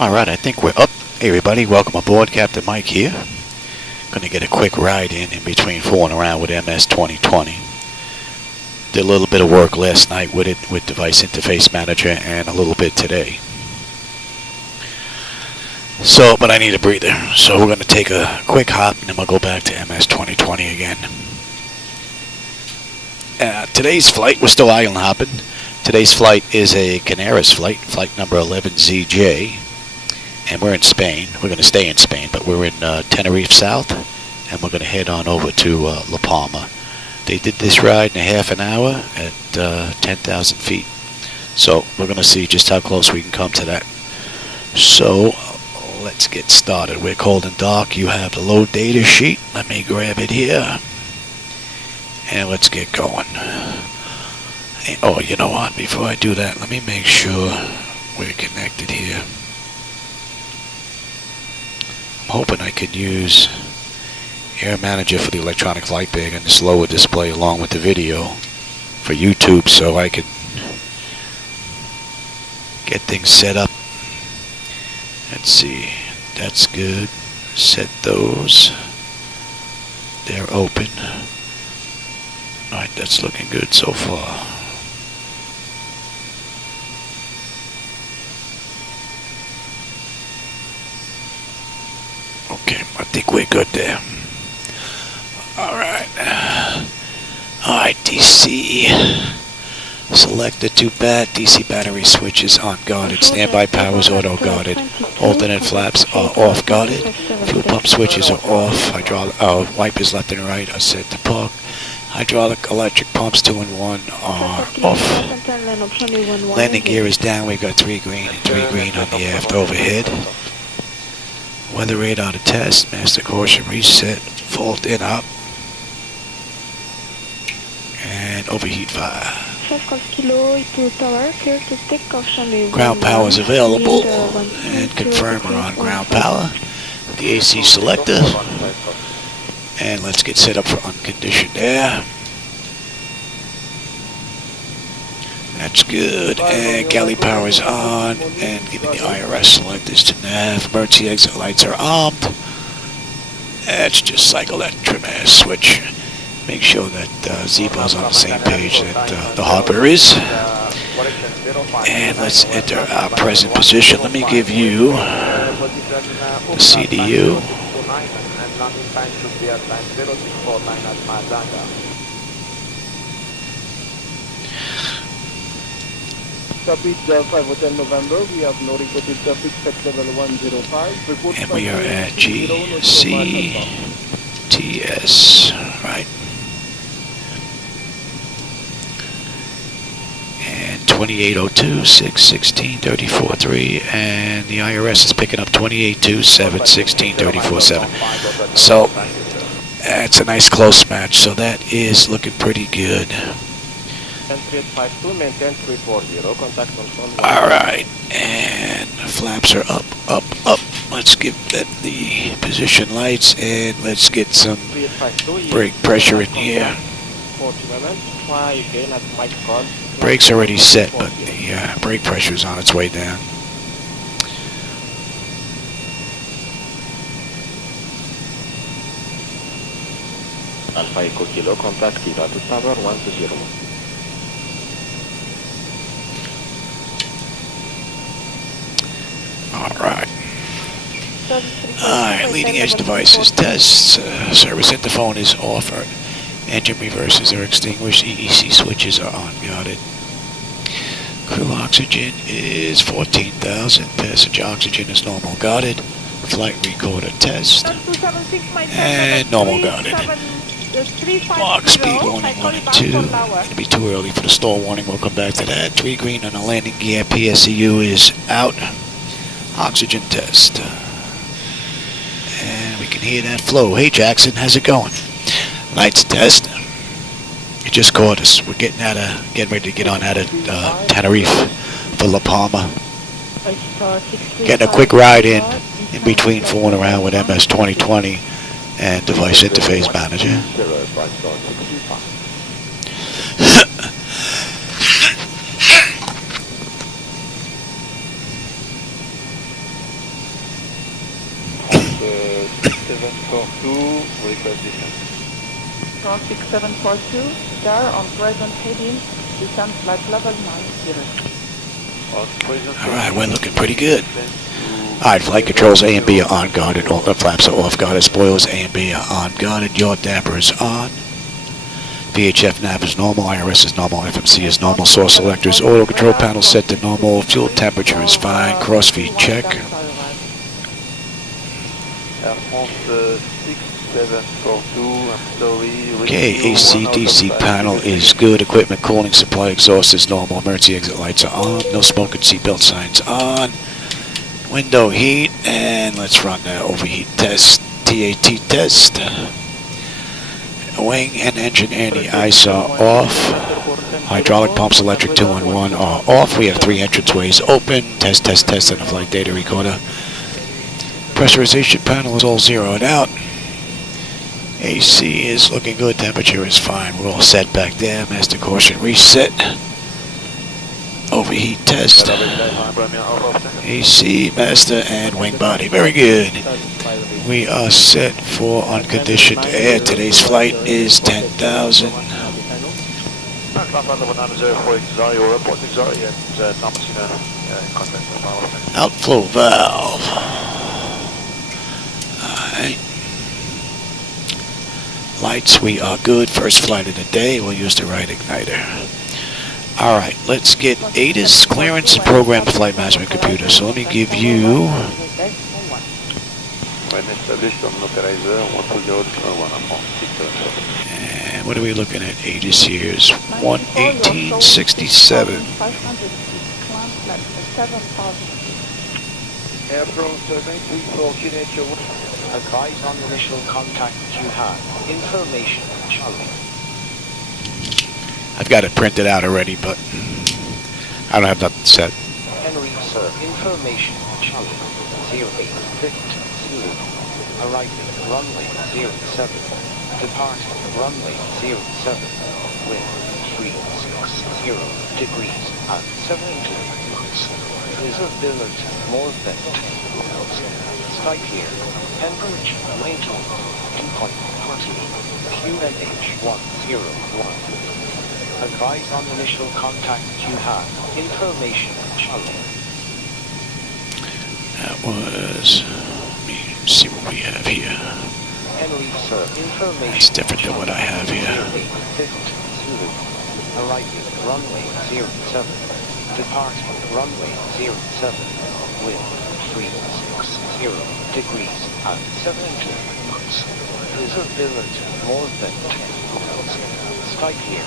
Alright, I think we're up. Hey everybody, welcome aboard. Captain Mike here. Gonna get a quick ride in between fooling around with MS 2020. Did a little bit of work last night with it, with Device Interface Manager, and a little bit today. So, but I need a breather. So we're gonna take a quick hop and then we'll go back to MS 2020 again. Today's flight, we're still island hopping. Today's flight is a Canarias Flight, flight number 11ZJ. And we're in Spain. We're going to stay in Spain, but we're in Tenerife South, and we're going to head on over to La Palma. They did this ride in a half an hour at 10,000 feet. So we're going to see just how close we can come to that. So let's get started. We're cold and dark. You have the load data sheet. Let me grab it here. And let's get going. Oh, you know what? Before I do that, let me make sure we're connected here. I'm hoping I could use Air Manager for the electronic flight bag and this lower display along with the video for YouTube so I can get things set up. Let's see, that's good. Set those. They're open. Alright, that's looking good so far. Okay, I think we're good there. Alright. Alright, DC. Select the two DC battery switches on guarded. Standby power is auto guarded. Alternate flaps are off guarded. Fuel pump switches are off. Hydraulic wipers left and right are set to park. Hydraulic electric pumps 2 and 1 are off. Landing gear is down. We've got 3 green and 3 green on the aft overhead. Weather radar to test, master caution reset, fault in up, and overheat fire. Ground power is available, and confirm we're on ground power. The AC selector, and let's get set up for unconditioned air. That's good, and galley power is on, and giving the IRS selectors to nav. Emergency exit lights are armed. Let's just cycle that trim ass switch. Make sure that Zibo's on the same page that the harbor is. And let's enter our present position. Let me give you the CDU. Traffic 5 Hotel November, we have no reported traffic at level 105. And we are at GCTS, right? And 2802, 616, 34.3, and the IRS is picking up 2827, 16, 34.7. So that's a nice close match. So that is looking pretty good. Alright, and flaps are up, up, up. Let's give that the position lights, and let's get some brake pressure in here. Brake's already set, but the brake pressure is on its way down. Alpha Echo Kilo, contact Kiva to tower 120. Alright. Alright, leading edge devices tests. Service interphone is off. Engine reverses are extinguished. EEC switches are on guarded. Crew oxygen is 14,000. Passenger oxygen is normal guarded. Flight recorder test. And normal guarded. Mark speed warning 1 and 2. It'll be too early for the stall warning. We'll come back to that. 3 green on the landing gear. PSEU is out. Oxygen test. And we can hear that flow. Hey Jackson, how's it going? Lights test. You just caught us. We're getting ready to get on out of Tenerife for La Palma. Getting a quick ride in between fooling around with MS 2020 and Device Interface Manager. 6742, request descent. Ground 6742, star on present heading, descent flight level 90. On present. Alright, we're looking pretty good. Alright, flight controls A and B are on guard and all the flaps are off guard. Spoilers A and B are on guard and yaw damper is on. VHF nav is normal, IRS is normal, FMC is normal, source selectors, auto control panel set to normal, fuel temperature is fine, cross feed check. Air France 6742, I'm sorry. Okay, AC DC panel is good, equipment cooling supply exhaust is normal, emergency exit lights are on, no smoke and seatbelt signs on, window heat, and let's run the overheat test, TAT test. Wing and engine anti-ice are off. Hydraulic pumps, electric 2 and 1 are off. We have 3 entranceways open. Test on the flight data recorder. Pressurization panel is all zeroed out. AC is looking good. Temperature is fine. We're all set back there. Master caution reset. Overheat test. AC, master, and wing body. Very good. We are set for unconditioned air. Today's flight is 10,000. Outflow valve. Alright. Lights, we are good. First flight of the day. We'll use the right igniter. Alright, let's get ATIS clearance and program the flight management computer. So let me give you... And what are we looking at? ATIS here is 11867. Air France 934, Kinetic. Advise on initial contact you have. Information, Charlie. I've got it printed out already, but I don't have nothing set. Henry, sir. Information, Charlie. 0850. Arriving runway 07. Departing runway 07. Wind 360 degrees at 72 knots. Visibility more than 10 miles. Sky clear. Temperature 90. 2.40. QNH 101. Advise on initial contact you have. Information, Charlie. That was... Let me see what we have here. Henry, sir. Information. It's different than what I have here. 0850. Arriving runway 07. Departing runway 07. Wind 360 degrees at 72 knots. Visibility more than 10 miles. Sky clear.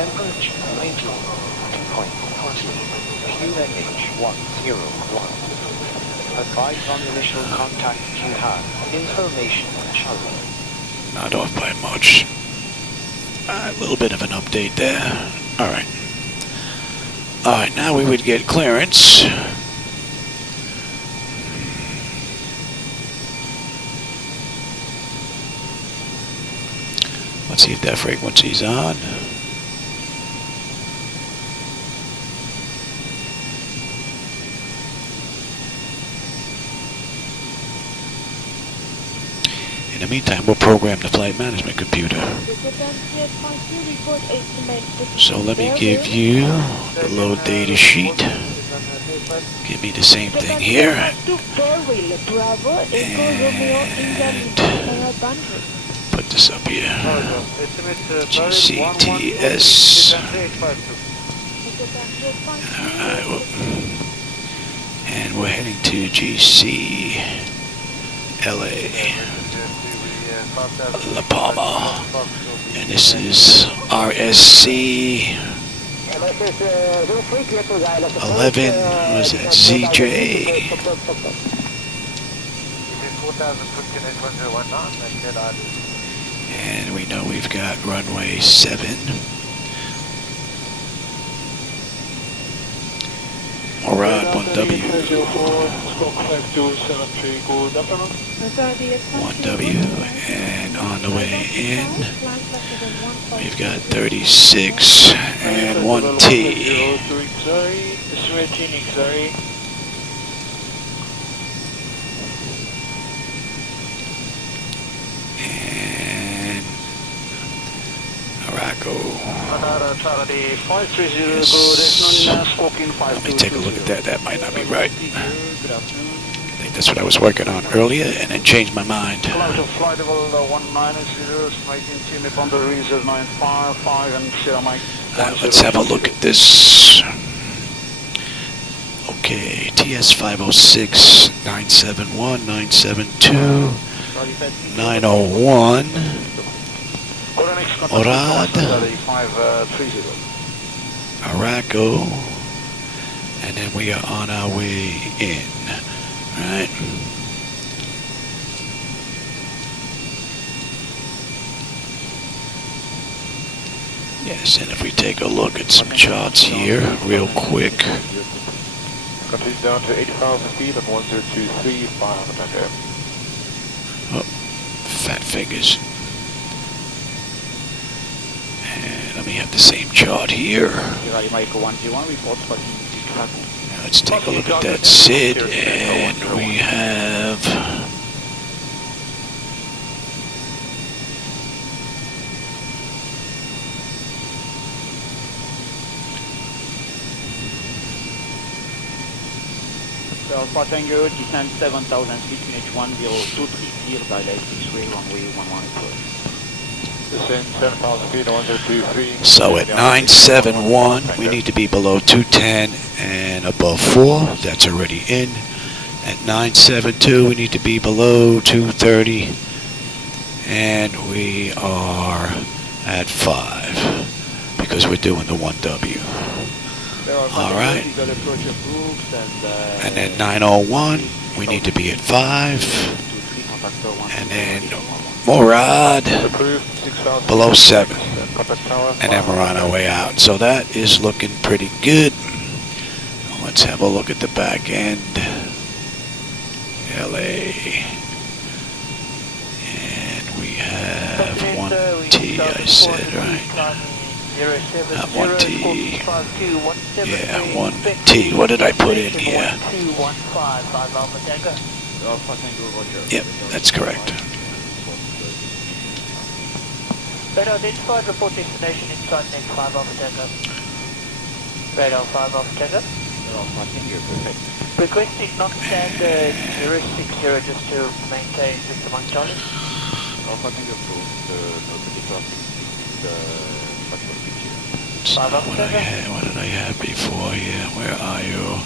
Temperature 90. 2.40. QNH 101. Advise on initial contact you have. Information, Charlie. Not off by much. A little bit of an update there. Alright. Alright, now we would get clearance. Let's see if that frequency's on. In the meantime, we'll program the flight management computer. So let me give you the load data sheet. Give me the same thing here. And put this up here. GCTS. Alright, and we're heading to GCLA. La Palma, and this is RSC 11, what is that, ZJ, and we know we've got runway 7, Murad 1W, 1W, and on the way in, we've got 36 and 1T. Charlie 530, Yes. good afternoon, Scorpion Let me take a look at that. That might not be right. Good afternoon. I think that's what I was working on earlier and then changed my mind. Cloud of flight level 190, making team upon the reserve 955 and Sierra Mike. Let's have a look at this. Okay, TS 506, 971, 972, 901. Orad. Charlie 530. Arago, and then we are on our way in, right? Yes, and if we take a look at some charts here real quick. Country's down to 80,000 feet and 1023, 500. Oh, fat fingers. And let me have the same chart here. Let's take a look at that SID, and we have Alpha Tango, descend 7,000 feet, unit 1023, clear by light X-ray, runway 11 approach. Descend 7,000 feet, 1023. so at 971 we need to be below 210 and above 4. That's already in. At 972 we need to be below 230 and we are at 5 because we're doing the 1W. All right. And then 901 we need to be at 5. And then Morad below 7. And then we're on our way out. So that is looking pretty good. Let's have a look at the back end. LA. And we have 1T, I said, right? Not 1T. Yeah, 1T. What did I put in here? Yep, that's correct. Radar identified, report destination inside next 5 Alpha Tango. Radar 5 Alpha Tango. Requesting non-stand 060 just to maintain system on Charlie. It's not what I had. What did I have before here? Where are you?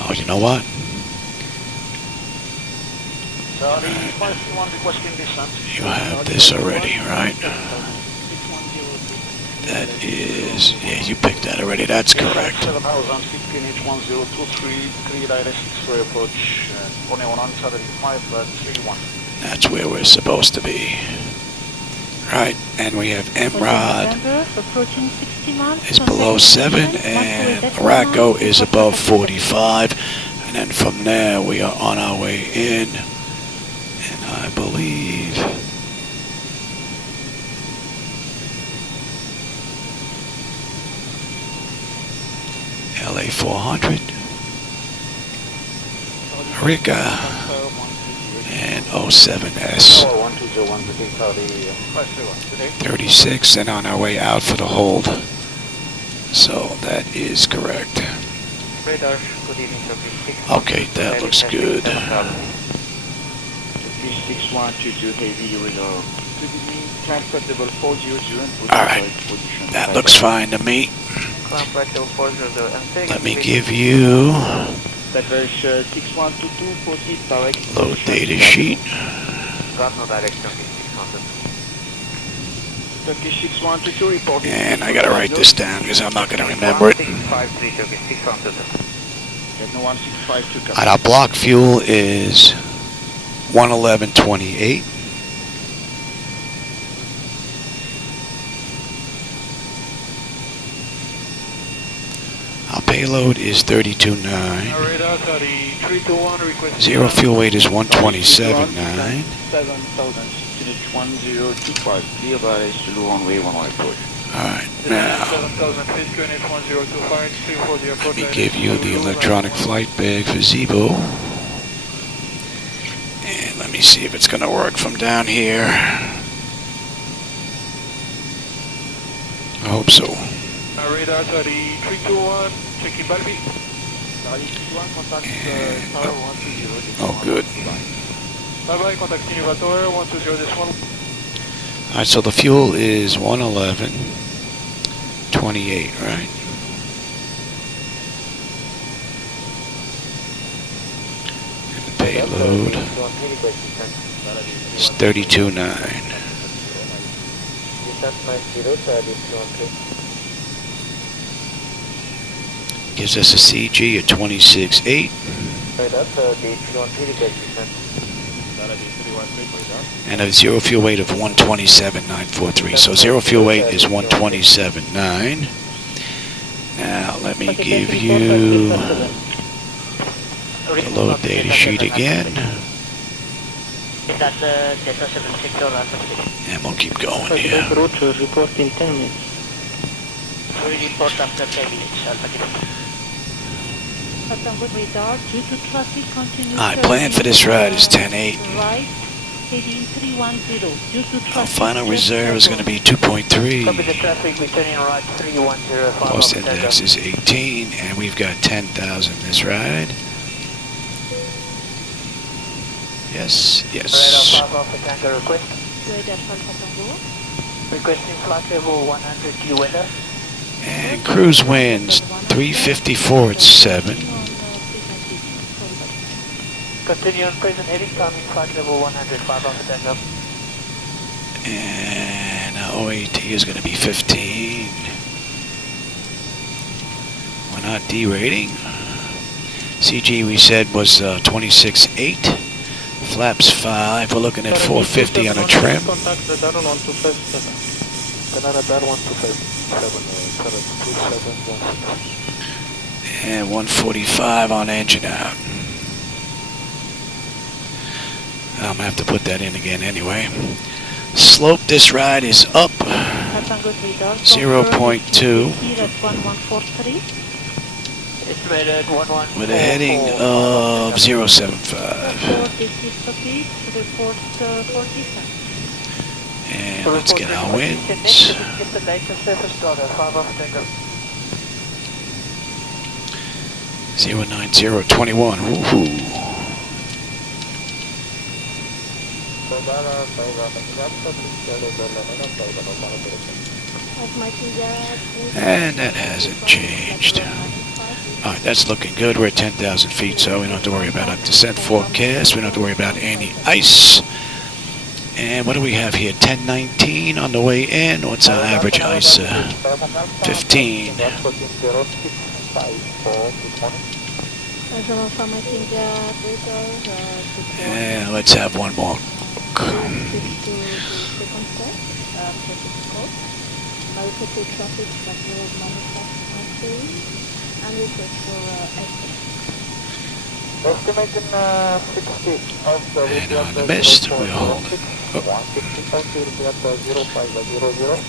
Oh, you know what? You have this already, right? That is, yeah, you picked that already. That's correct. 7,000 feet, PNH 1023, clear direct X-ray approach, 17531. That's where we're supposed to be. Right, and we have MROD is below 7 and Morocco is above 45. And then from there we are on our way in. And I believe LA 400, Rica, and 07S 36, and on our way out for the hold. So that is correct. Okay, that looks good. 6122 heavy reserve. Alright, that looks fine to me. Let me give you load data sheet. And I gotta write this down because I'm not gonna remember it. Alright, our block fuel is 111.28. Our payload is 32.9. Zero fuel weight is 127.9. 1025, clear by Sulu runway 11 approach. Alright, now let me give you the electronic flight bag for Zibo. And let me see if it's going to work from down here. I hope so. Radar 321, checking Balbi. Oh, good. Bye-bye, contacting you at Tower, 120 this one. Alright, so the fuel is 111.28, right? And the payload is 32.9. Gives us a CG of 26.8. And a zero fuel weight of 127.943. So zero fuel weight is 127.9. Now let me give you the load data sheet again. And we'll keep going here. Report in 10 minutes. Report after 10 minutes, Alpha Kilo. Alright, plan for this ride is 10.8. Our final reserve is going to be 2.3. Copy the traffic, we're turning right 310. Post index is 18, and we've got 10,000 this ride. Yes, yes. Radar 5 Alpha Tango request. Requesting flight level 100 G weather. And cruise winds 354 at 7. Continue on present heading, timing flight level 105 Alpha Tango. And OAT is going to be 15. We're not derating. CG we said was 26.8. Flaps 5. We're looking at 450 on a trim. Contact radar on 125.7. Radar 125.7. And 145 on engine out. I'm going to have to put that in again anyway. Slope this ride is up 0.2 Estimated 11. with a heading of 075. And let's get our winds. Get the latest surface data, 5 Alpha Tango. 09021. Woohoo. And that hasn't changed. Alright, that's looking good. We're at 10,000 feet, so we don't have to worry about a descent forecast. We don't have to worry about any ice. And what do we have here? 1019 on the way in. What's our average ice? 15. And let's have one more. Estimating 60 of the And on the mist, we'll hold it. Oh.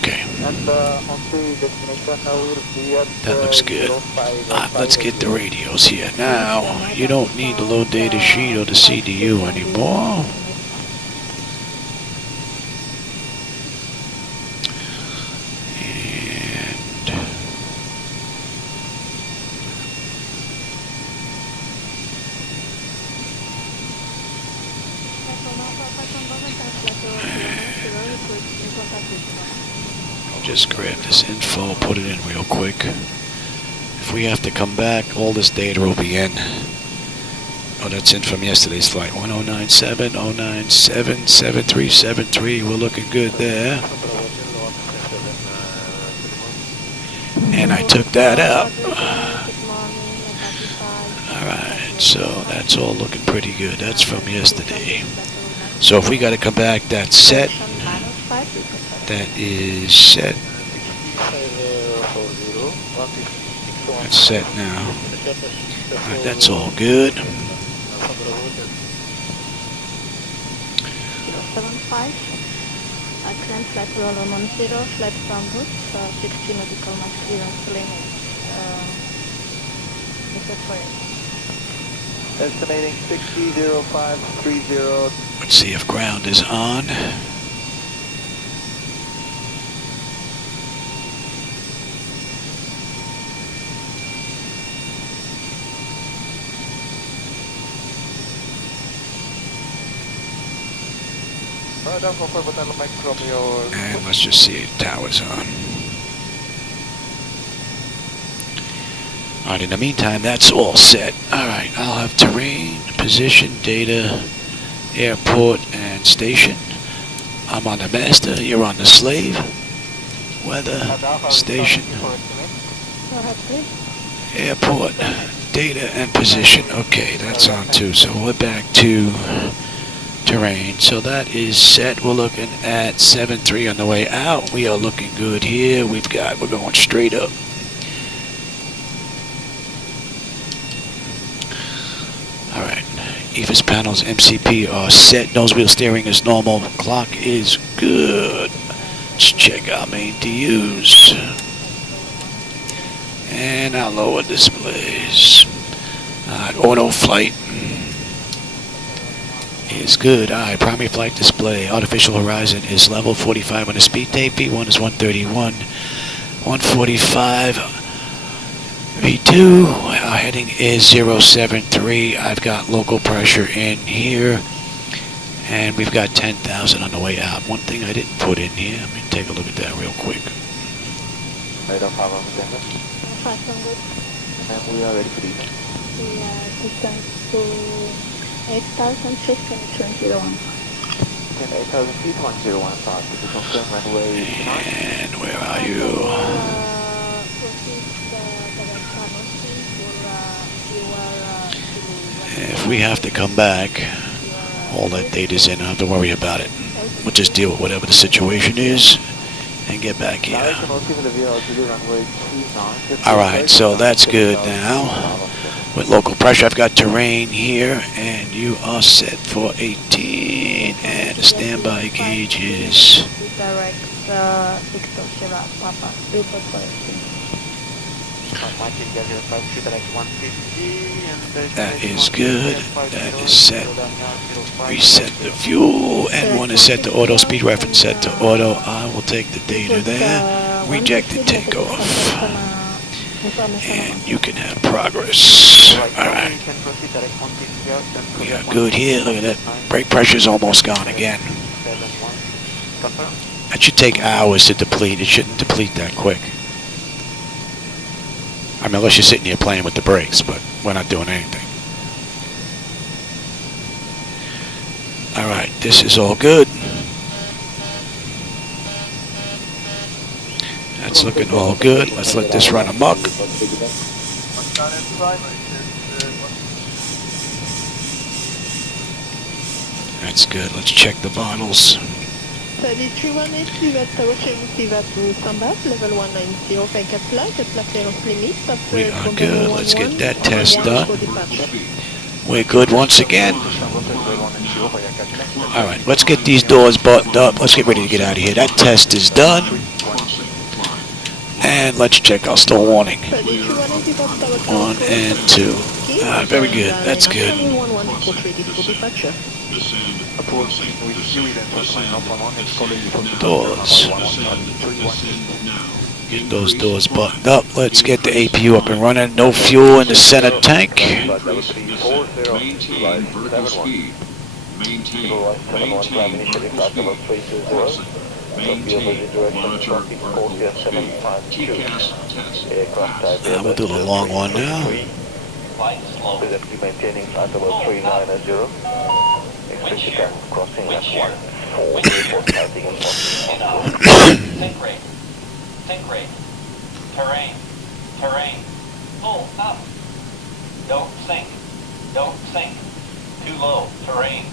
Okay. And on the destination we'll be at That looks good. Let's get the radios here. Now, you don't need the load data sheet or the CDU anymore. Just grab this info, put it in real quick. If we have to come back, all this data will be in. Oh, that's in from yesterday's flight. 1097, 097, 7373. We're looking good there. And I took that out. Alright, so that's all looking pretty good. That's from yesterday. So if we got to come back, that's set. That is set. That's set now. Alright, that's all good. 075. Current flight level 10, flight from route, 60 nautical miles clearance limit. Estimating 600530. Let's see if ground is on. And let's just see, tower's on. Alright, in the meantime, that's all set. Alright, I'll have terrain, position, data, airport, and station. I'm on the master, you're on the slave. Weather, station, airport, data, and position. Okay, that's on too. So we're back to terrain. So that is set. We're looking at 7-3 on the way out. We are looking good here. We're going straight up. Alright. EFIS panels, MCP are set. Nose wheel steering is normal. Clock is good. Let's check our main DUs. And our lower displays. Auto flight is good. Alright, primary flight display. Artificial horizon is level 45 on the speed tape. V1 is 131. 145. V2, our heading is 073. I've got local pressure in here. And we've got 10,000 on the way out. One thing I didn't put in here. Let me take a look at that real quick. Radar 500. And we are ready for leaving. Distance to 8,000 feet, can you 101? 8,000 feet, 101 start. Did you confirm runway 9? And where are you? If we have to come back, all that data's in, I don't have to worry about it. We'll just deal with whatever the situation is and get back here. Alright, so that's good now. With local pressure, I've got terrain here, and you are set for 18, and the standby gauge is... That is good. That is set. Reset the fuel, and one is set to auto. Speed reference set to auto. I will take the data there. Rejected takeoff. And you can have progress. Alright. We are good here. Look at that. Brake pressure's almost gone again. That should take hours to deplete. It shouldn't deplete that quick. I mean, unless you're sitting here playing with the brakes, but we're not doing anything. Alright, this is all good. That's looking all good. Let's let this run amok. That's good. Let's check the bottles. Salut 318, Livet Tower, Livet standard, level 190, 54 flight, clearance limit. We are good. Let's get that test done. We're good once again. Alright, let's get these doors buttoned up. Let's get ready to get out of here. That test is done. And let's check our stall warning. 1 and 2. Very good. That's good. Doors. Get those doors buttoned up. Let's get the APU up and running. No fuel in the center tank. We'll do the long one now. Maintaining flight level 390. Expected crossing at 1-4. Sink rate. Terrain. Pull up. Don't sink. Too low. Terrain.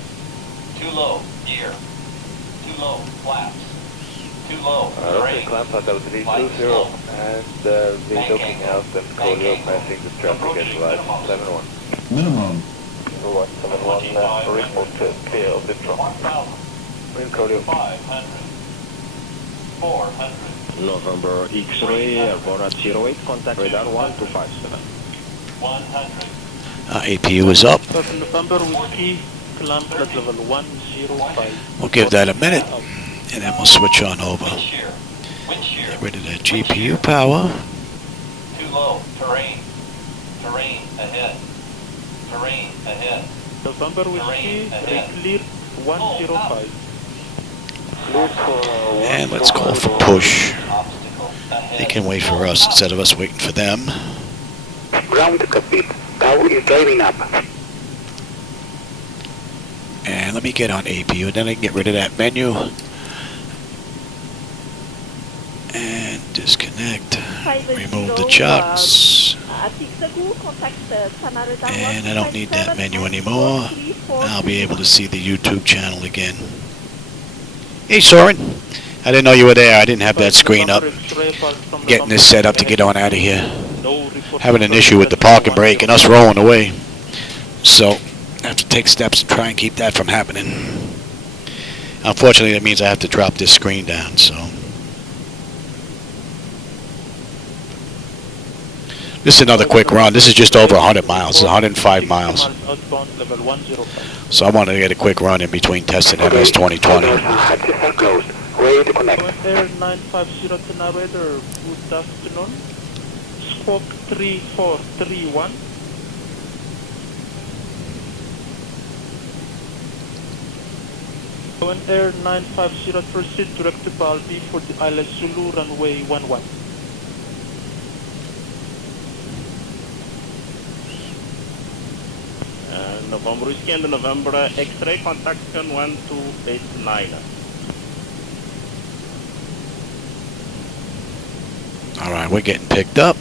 Too low. Gear. Too low. Flaps. Too low. Terrain. Climb at altitude 20 and re-looking out and Colio passing the traffic at right 71. Minimum. 71, report clear of the drop. Wind Colio. 500. 400. November X-ray, airport at 08, contact radar 1257. 100. APU is up. November Whiskey, climb flight level 105. We'll give that a minute, and then we'll switch on over. Wind shear. Get rid of that GPU power. Too low. Terrain ahead. November Whiskey, clear 105. And let's call for push. They can wait for us instead of us waiting for them. Ground cockpit. Cow is driving up. And let me get on APU, then I can get rid of that menu. And disconnect. Remove the chocks. And I don't need that menu anymore. I'll be able to see the YouTube channel again. Hey Soren, I didn't know you were there. I didn't have that screen up. Getting this set up to get on out of here. Having an issue with the parking brake and us rolling away. So I have to take steps to try and keep that from happening. Unfortunately, that means I have to drop this screen down. So this is another quick run. This is just over 100 miles. It's 105 miles. So I wanted to get a quick run in between testing MS 2020. Ready to connect. Air 950 Tenerife, good afternoon. Squawk 3431. Air 950 proceed direct to Palma for the Isla Zulu runway 11. November Whiskey and November X-ray contact 1289. Alright, we're getting picked up.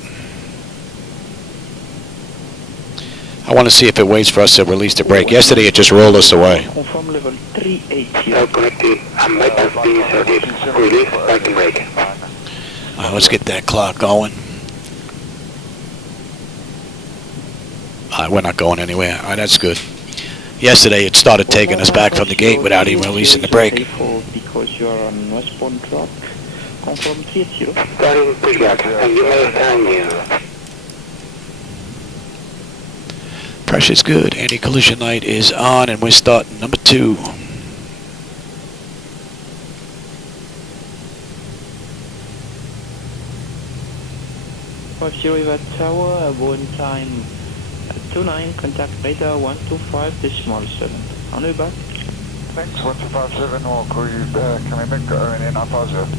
I want to see if it waits for us to release the brake. Yesterday it just rolled us away. Confirm level 380. Connected. I'm bypass B30. Release parking brake. Alright, let's get that clock going. Alright, we're not going anywhere. Alright, that's good. Yesterday it started taking us back from the gate without even releasing the brake. Because you are on westbound track. Confirm 30. Starting pushback, and you may turn you. Pressure's good. Anti-collision light is on, and we're starting number 2. River Tower, Boeing time 29, contact radar 125.7. On your back. Thanks, 1257, or call you coming back to ONN 950.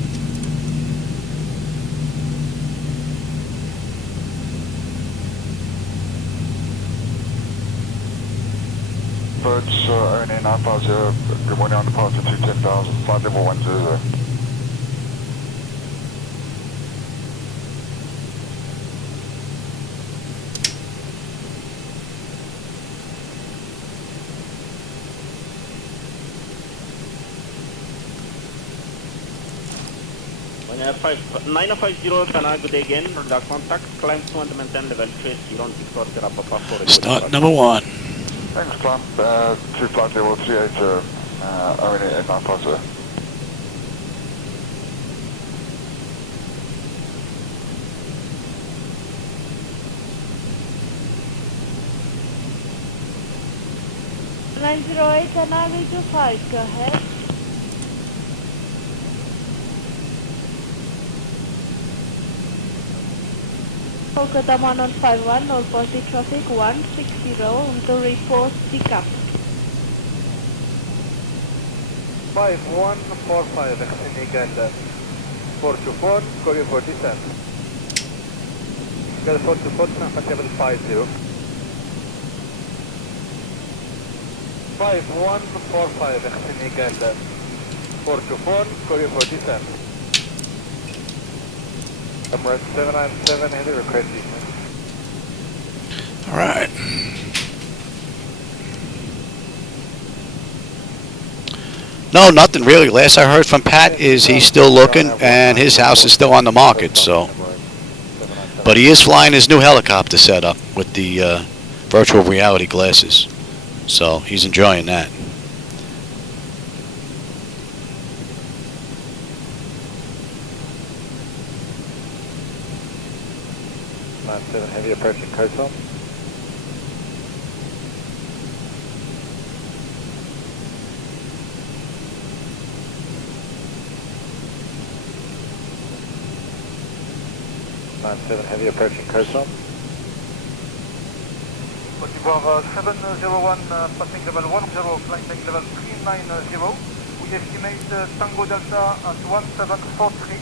Birds, ONN 950, good morning on departure 210,000, flight level 100. When 950 Canada, good day again. The contact climb to and maintain level 30 on Victor Papa for Start number 1. Thanks, climb to flight level 38, ONN 950. and I will do 5, go ahead. Kolkata 1151, northbound traffic 160, to report pickup. 5145, extending 424, Korea 47. Got 424, comfortable 50. 5145, extending 424, Korea 47. Emirates 797, heavy request descent. Alright. No, nothing really. Last I heard from Pat is he's still looking and his house is still on the market, so. But he is flying his new helicopter setup with the virtual reality glasses. So he's enjoying that. 97 heavy approaching coastal. Heavy approaching coastal. Bravo 701, passing level 10, flight deck level 390. we estimate Tango Delta at 1743.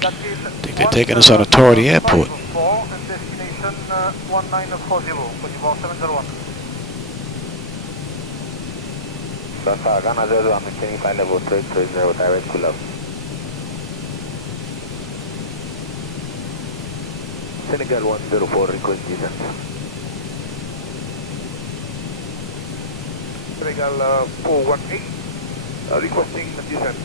That is I think they're taking us on a tour of the airport. and destination 1940, Côte d'Ivoire 701. Sasa, Ghana 0, I'm maintaining flight level 330, direct to level. Senegal 104, request descent. Senegal 418, requesting descent.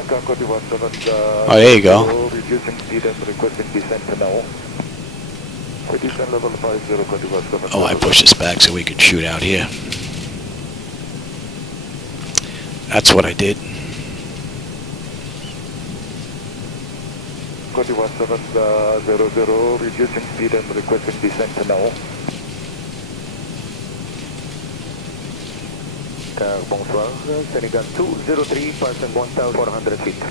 Oh, there you go. Reducing speed and requesting descent now. Descent level 50, Côte d'Ivoire 7. Oh, I push this back so we can shoot out here. That's what I did. Côte d'Ivoire 700, reducing speed and requesting descent now. Bonsoir, Senegal 203, passing 1,400 feet.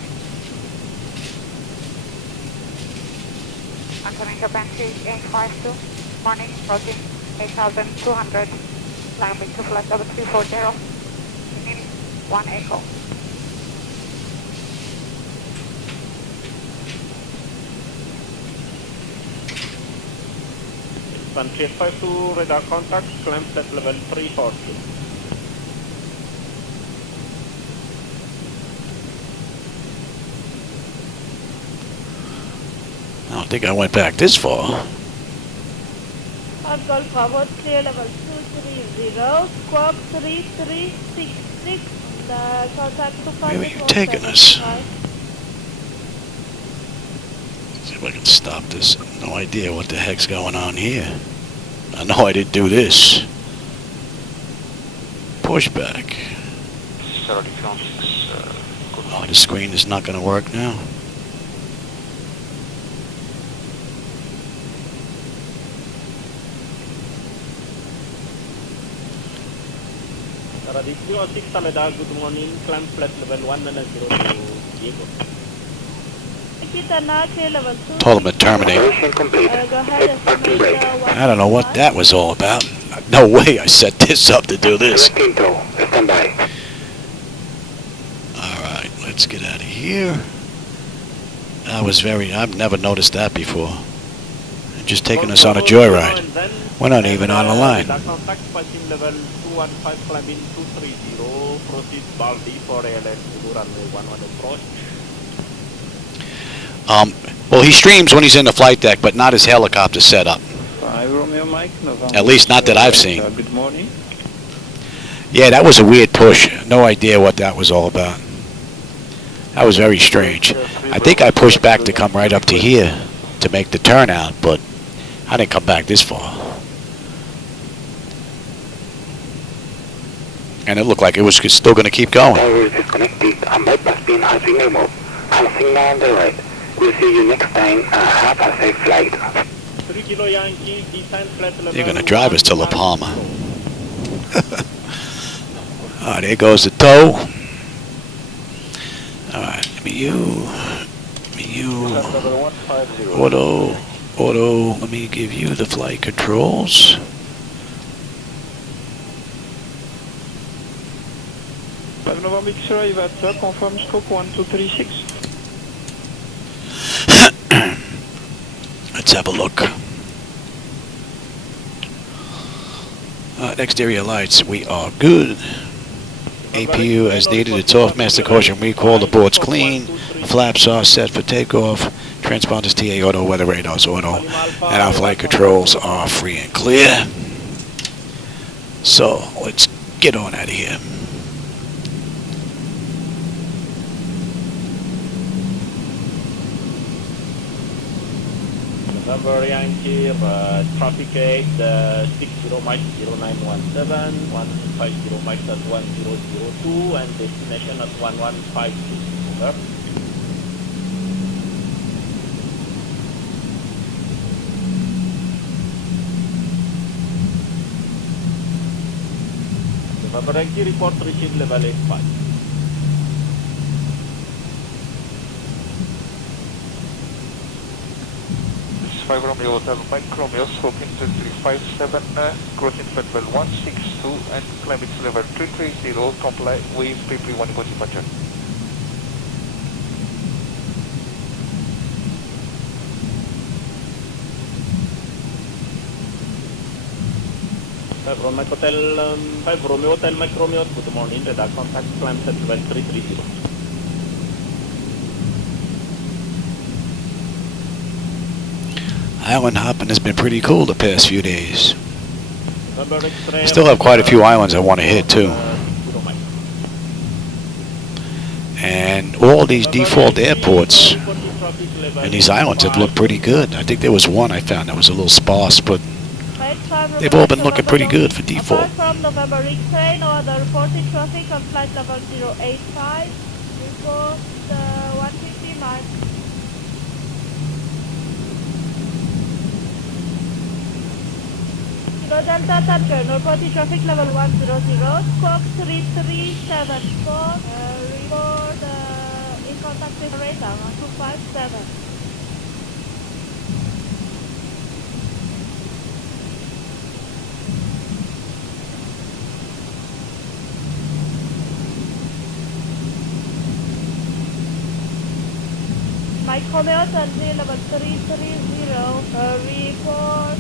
Answering capacity 852, morning, approaching 8,200, landing to flight level 340, within 1 echo. Sun 352, radar contact, climb flight level 340. I don't think I went back this far. Golf Bravo, clear level 230, squawk 3366, contact to Where are you taking us? See if I can stop this. No idea what the heck's going on here. I know I didn't do this. Pushback. Oh, the screen is not going to work now. Radio 06 Canada, good morning, climb flight level 190 to Zibo. Told him to terminate. I don't know what that was all about. No way I set this up to do this. Alright, let's get out of here. I've never noticed that before. They're just taking us on a joyride. We're not even on the line. Contact passing level 215, climbing 230, proceed Baldi for ALS to runway 11 approach. Well, he streams when he's in the flight deck, but not his helicopter setup. At least not that I've seen. Good morning. Yeah, that was a weird push. No idea what that was all about. That was very strange. I think I pushed back to come right up to here to make the turnout, but I didn't come back this far. And it looked like it was still going to keep going. Tower disconnected and bypass pin has been removed. Have signal on the right. We'll see you next time and have a safe flight. 3 Kilo Yankee, descent flight level. They're going to drive us to La Palma. Ah, there goes the tow. Alright, let me you. Auto, let me give you the flight controls. November X-ray, that's confirm scope 1236. Let's have a look. Exterior lights, we are good. APU as needed, it's off. Master caution recall, the board's clean. Flaps are set for takeoff. Transponders TA auto, weather radars auto. And our flight controls are free and clear. So, let's get on out of here. November Yankee, traffic 8, 60 miles 0917, 150 miles at 1002, and destination at 1152. Over. November Yankee, report received level 85. 5 Romeo Hotel Mike Romeo, stroking 2357, crossing flight level 162 and climbing to level 330, comply with pre-1 departure. Mike Hotel, 5 Romeo Hotel Mike Romeo, good morning, radar contact, climb set level 330. Island hopping has been pretty cool the past few days. Still have quite a few islands I want to hit too. And all these default airports and these islands have looked pretty good. I think there was one I found that was a little sparse, but they've all been looking pretty good for default. From November X-ray, no other reported traffic on flight level 085. Report 150 miles. Kilo Delta Tanker, no reported traffic level 100. Squawk 3374. Report in contact with radar 1257. Mike Romeo Hotel level 330, report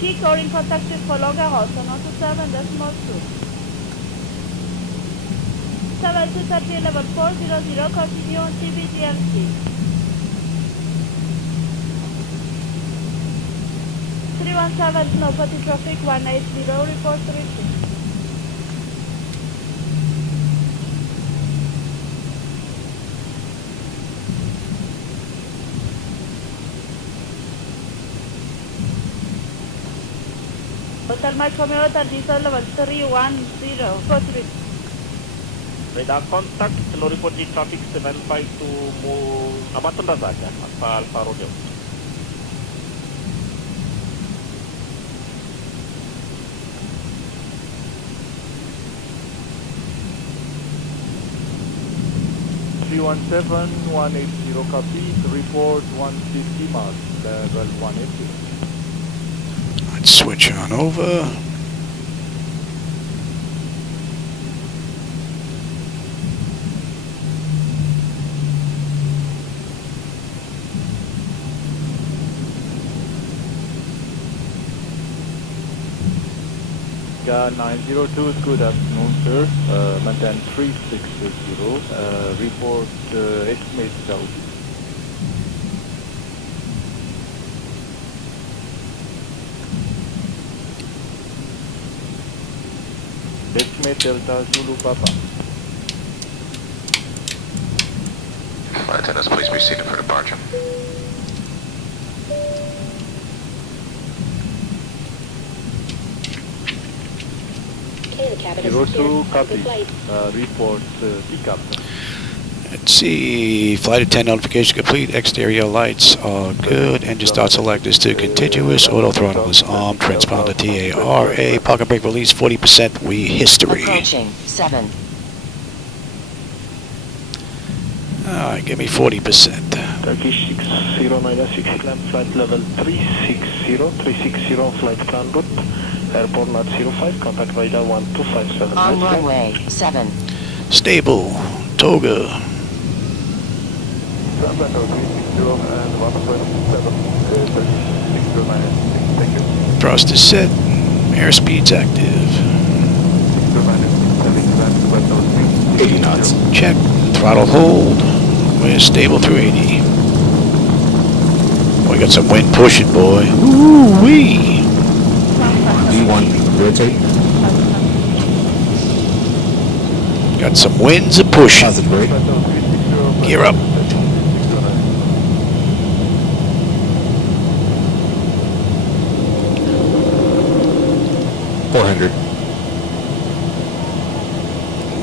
peak or in contact with Prolongaros, 127.2. 7230 level 400, continue on CBTMC. 317, no potty traffic, 180, report 36. Hotel Mike Romeo Hotel diesel level 310, 43. Radar contact, no reported traffic 752 Abatun Razaka, Alpha Rodeo. (317-180) copy, report 150 miles, level 180. Let's switch on over. Yeah, 902, good afternoon, sir. Maintain 360, report estimate south. Estimate Delta Zulu Papa. Flight attendants, please be seated for departure. Zero 2, copy. Report pickup. Let's see. Flight attendant notification complete. Exterior lights are good. Engine start select is to continuous. Auto throttle is on. Transponder TARA. Pocket brake release 40%. We history. Approaching 7. Alright, give me 40%. Turkish 6096, climb flight level 360, flight plan route. Airport not 05, contact radar 1257. On runway 7. Stable. Toga. Thrust is set. Airspeed's active. 80 knots. Check. Throttle hold. We're stable through 80. We got some wind pushing, boy. Ooh-wee. D1, rotate. Got some winds a pushing. Positive brake. Gear up.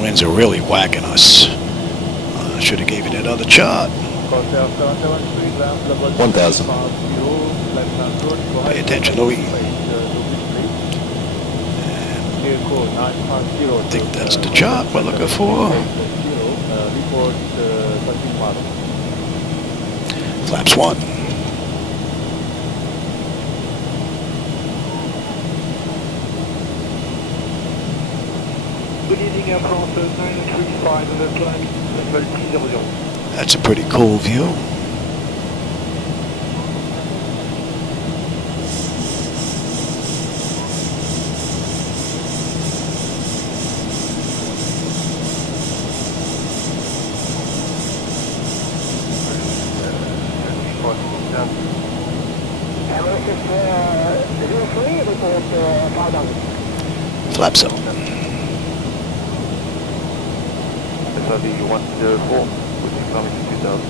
Winds are really whacking us. Should have gave you that other chart. 1,000. Pay attention, Louis. I think that's the chart we're looking for. Flaps 1. Air France 935, climb level 300. That's a pretty cool view. Flaps up. SRB 104, pushing climbing to 2000.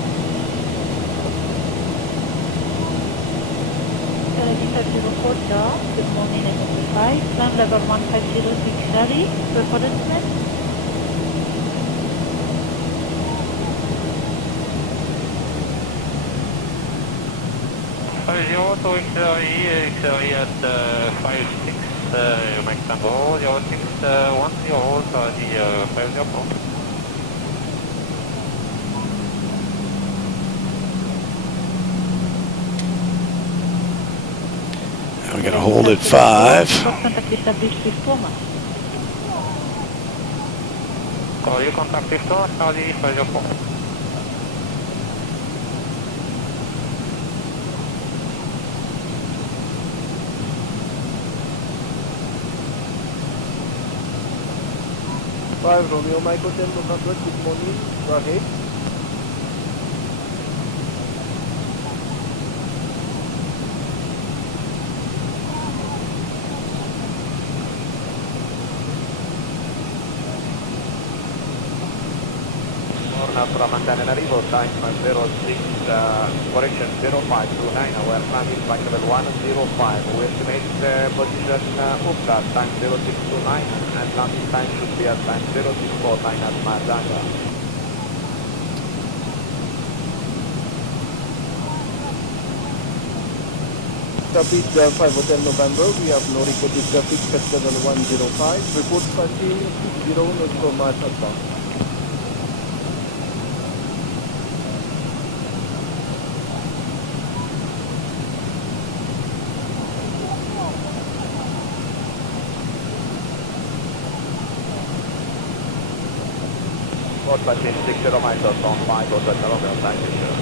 Good morning, identify. Climb level 150-630. Report estimate. XRE at 56, Max Tango, 0610, the 504. We're going to hold at 5. Contact established with Palma. Call you contact Victor, Saudi 504. Romeo Mike Hotel November, good morning. Go ahead. From Tenerife, time 06, correction 0529, our climbing flight level 105. We estimate position Upta, time 0629, and landing time should be at time 0649 at Madanga. Traffic 5 Hotel November, we have no reported traffic at level 105. Report passing 60 Nostro Mars advance. Passing 60 miles on 5 Hotel November, thank you, sir.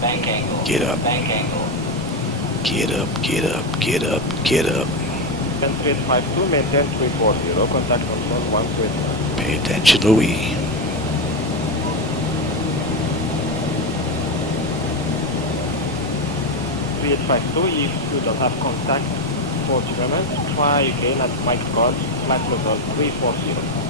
Bank angle. Get up. Bank angle. Get up, get up, get up, get up. 10-352, maintain 340, contact control 120. Pay attention, Louis. If you don't have contact for Germans, try again at Mike Call, flight level 340.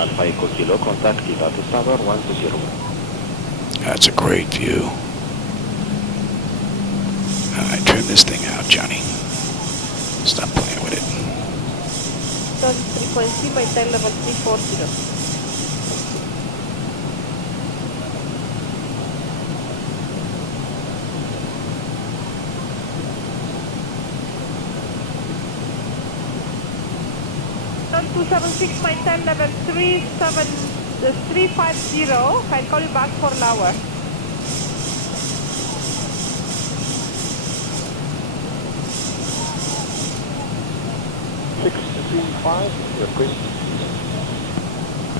Alpha Echo Kilo, contact Kilo to Tower 120. That's a great view. Alright, trim this thing out, Johnny. Stop playing with it. Frequency by tail level 340. On 276 my tail level 350. I'll call you back for an hour.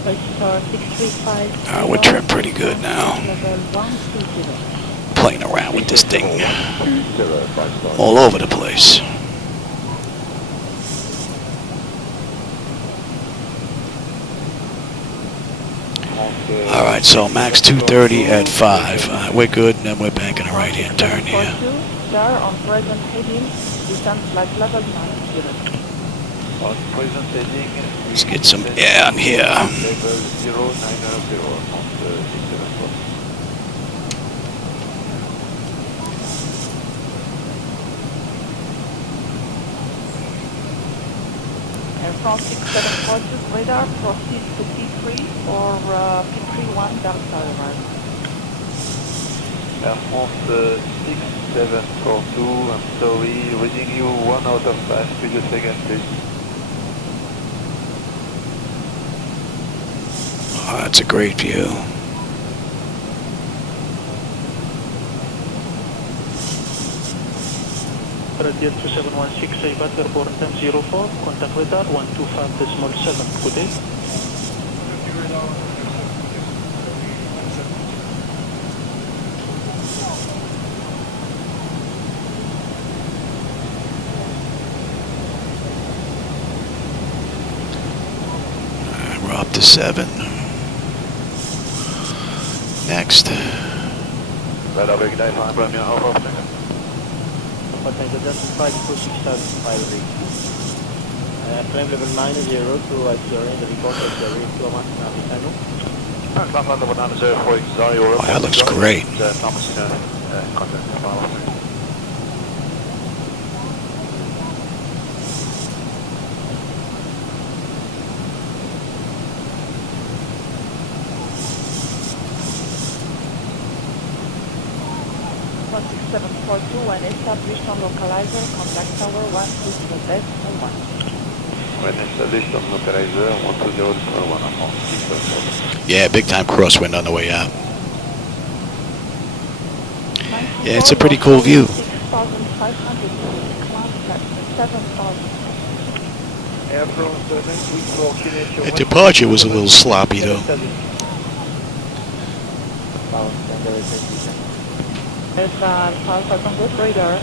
Vector 635. We're trimmed pretty good now. Level 120. Playing around with this thing. All over the place. Alright, so max 230 at 5. We're good, and then we're banking a right-hand turn here. Star on present heading, descent flight level 90. On present heading, Let's get some air on here. level 090 on the 674. Air France 6742 radar proceed to P3 or P31 Delta arrival. Air France 6742, I'm sorry, reading you 1 out of 5, could you second please? Oh, that's a great view. Radial 2716, Zibo, airborne 1004, contact radar 125.7, good day. We're up to 7. Next. Radar big day, fine, Romeo, Alpha, Tango. Alpha Tango, just 526,580. Climb level 90 to Algeria, the report Algeria, Palma, Canarias. Climb level 90 for Xari, or Oh, that looks great. Thomas, contact Palma. When established on localizer, contact tower 120.1. When established on localizer 120.1. Yeah, big time crosswind on the way out. Yeah, it's a pretty cool view. 6,500 7,000. The departure was a little sloppy though. Alpha Tango radar,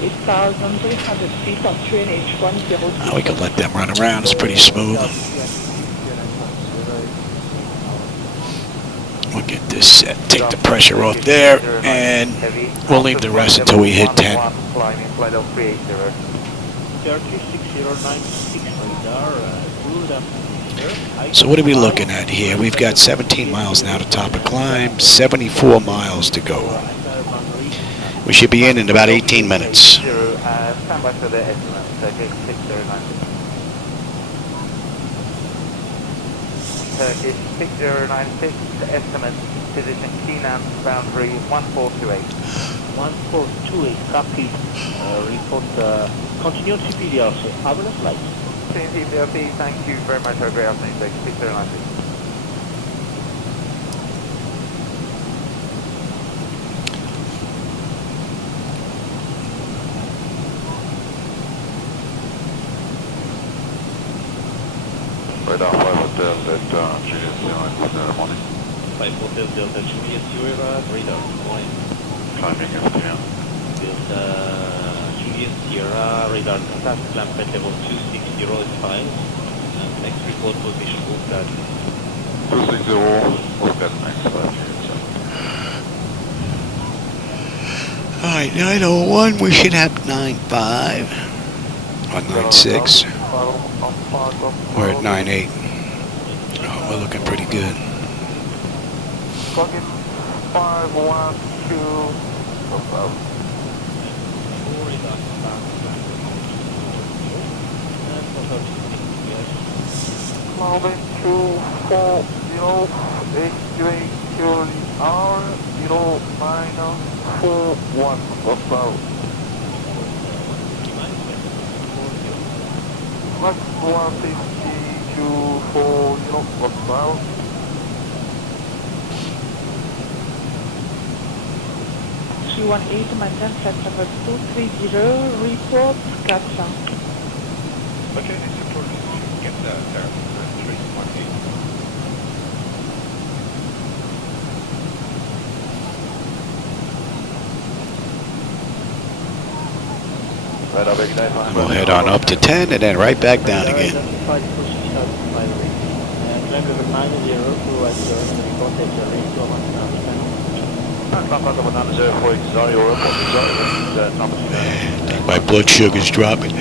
8,300 feet on QNH 102. Now we can let them run around, it's pretty smooth. We'll get this set, take the pressure off there, and we'll leave the rest until we hit 10. Climbing flight of 380. Turkey 6096 radar, good afternoon. So what are we looking at here? We've got 17 miles now to top a climb, 74 miles to go. We should be in about 18 minutes. Stand by for the estimate, 6096. Turkish 6096, estimate, position Keenan, boundary 1428. 1428, copy. Report, continue CPDR, so have a flight. CPDRP, thank you very much, have a great afternoon, 6096. Radar 5 Hotel Delta Juliet Sierra, good morning. 5 Hotel Delta Juliet Sierra, radar, good morning. Climbing FTM. Delta Juliet Sierra, radar contact, climb flight level 260 is fine. And next report position, Wolfgat. 260, Wolfgat, next flight. Alright, 901, we should have 95. Or 96. We're at 98. Oh, we're looking pretty good. Cogim 512 above. Clouding 240, 828 kilo/hour, 0941 above. Max 15240 above. Q18, maintain flight level 230, report, gotcha. Okay, it's important to get there, 318. Radar big day, fine. We'll head on up to 10 and then right back down again. Climb level 90 to Algeria, the report Algeria, Palma, Canarias. Climb level 90 for Xari, or Xari, Thomas. My blood sugar's dropping.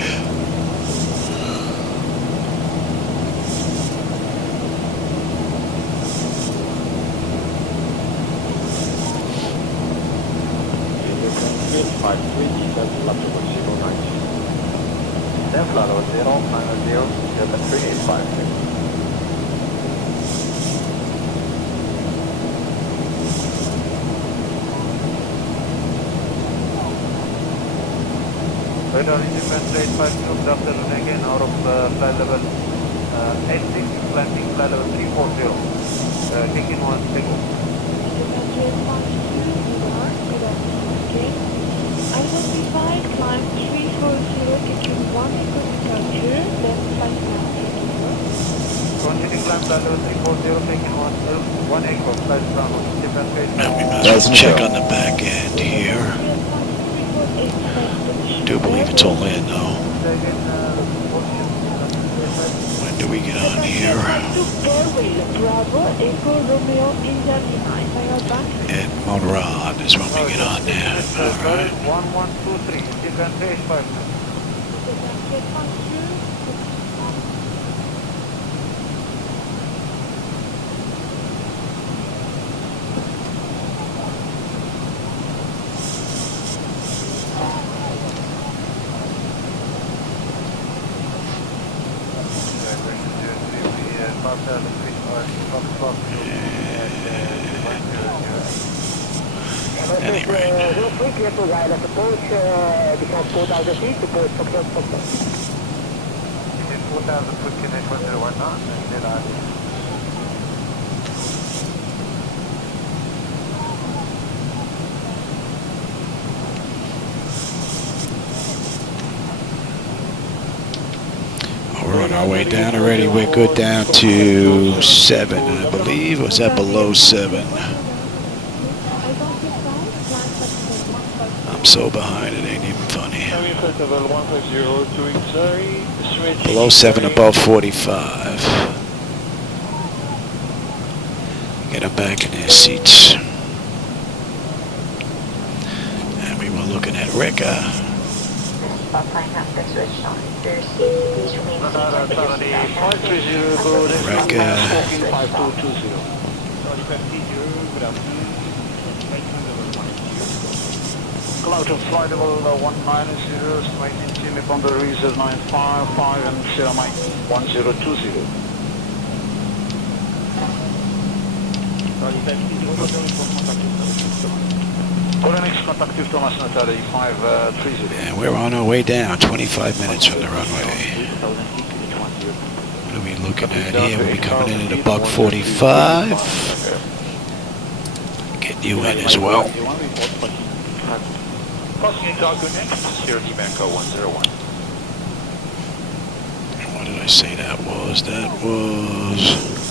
Flight level 090, Delta 3856. Radar independent 852, good afternoon again, out of flight level 86, landing flight level 340. Taking 1, take off. identified climb 340, taking 1 echo departure, then flight plan 8. Continuing climb value 340, taking 1 echo, flight plan different phase. Now we might as well check on the back end here. Do believe it's all in though. When do we get on here? At Monrad is when we get on there. Alright. 1123, different phase 5. Anyway. Real quick, careful guys, let's approach, become 4,000 feet, approach, stop. 4,000 foot Canadian 101 knots, and then We're on our way down already. We're good down to 7, I believe. Was that below 7? I'm so behind, it ain't even funny. Below 7, above 45. Get them back in their seats. And we were looking at Reka. Cloud to flight level 190, straight in Chile, boundary 955 and 1020. And we're on our way down, 25 minutes from the runway. What are we looking at here? We'll be coming in at a buck 45. Get you in as well. Crossing cargo next, Sierra Echo 101. What did I say that was? That was...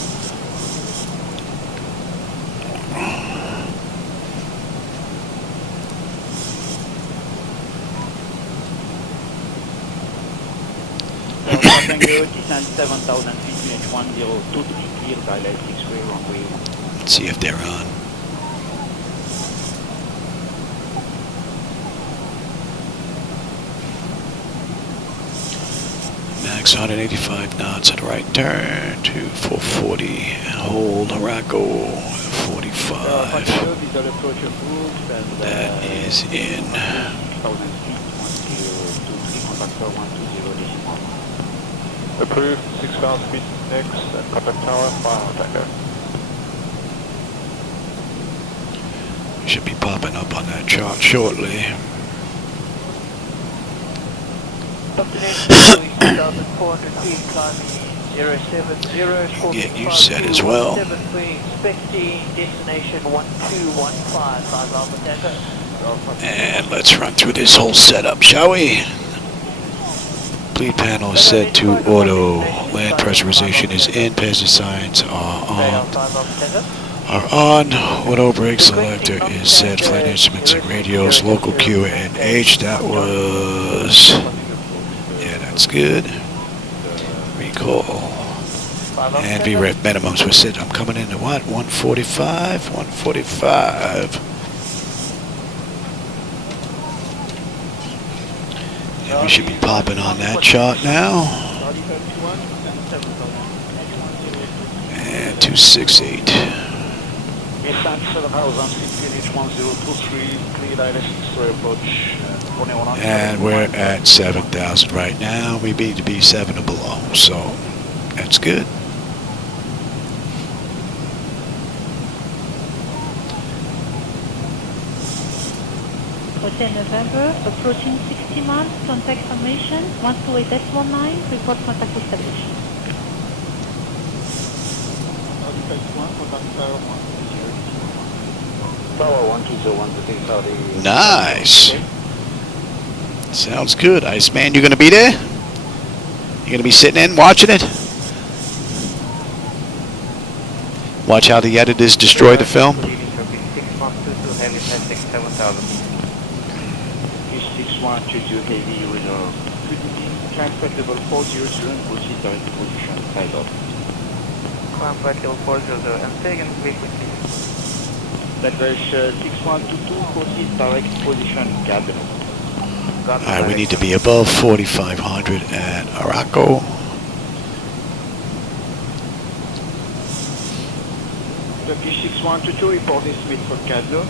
Tango, descend 7,000 feet, unit 1023, clear, dial 6-way, runway 1. Let's see if they're on. Max 185 knots at right turn to 440. Hold Morocco 45. That is in. Approved, 6,000 feet next, and contact tower, final tango. Should be popping up on that chart shortly. Get you set as well. And let's run through this whole setup, shall we? Bleed panel is set to auto. Land pressurization is in. Passenger signs are on. Auto brake selector is set. Flight instruments and radios. Local Q and H. That was... Yeah, that's good. Recall. And VREF minimums were set. I'm coming in at what? 145? 145. And we should be popping on that chart now. And 268. And we're at 7,000 right now. We need to be 7 or below, so that's good. Hotel November, approaching 60 miles, contact formation, 128.19, report contact established. Tower 120, Nice. Sounds good. Iceman, you going to be there? You going to be sitting in, watching it? Watch how the editors destroy the film? 6122 heavy testing 7000. 6122 heavy with a climb flight level 400 and proceed direct position 5 up. Climb flight level 400 and say again quickly. Flight 6122 proceed direct position cabin. Alright, we need to be above 4,500 at Araco. Turkish 6122 report estimate for cabin.